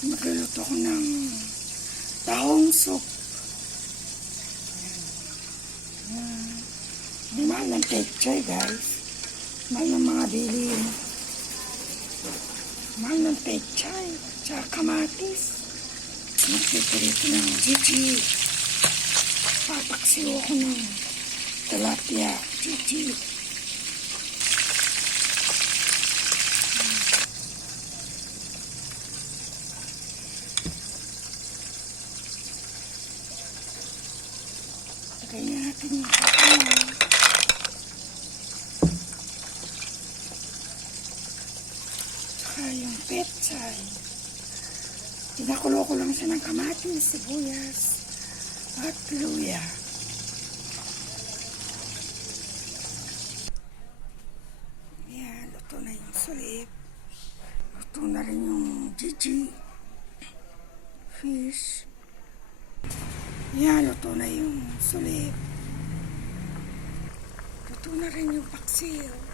Magluluto ko ng tahong soup. Mahal ng pechay, guys. Mahal ng mga bilihin. Mahal ng pechay. Tsaka kamatis. Magpiprito ng chichi. Papaksiw ako ng tilapia. Chichi. Kaya natin yung kakao. Tsaka yung pechay. Pinakulo ko lang siya ng kamatis, sibuyas, at luya. Yan, luto na yung sulip. Luto na rin yung chichi. Fish. Yan, luto na yung sulip. Luto na rin yung paksiw.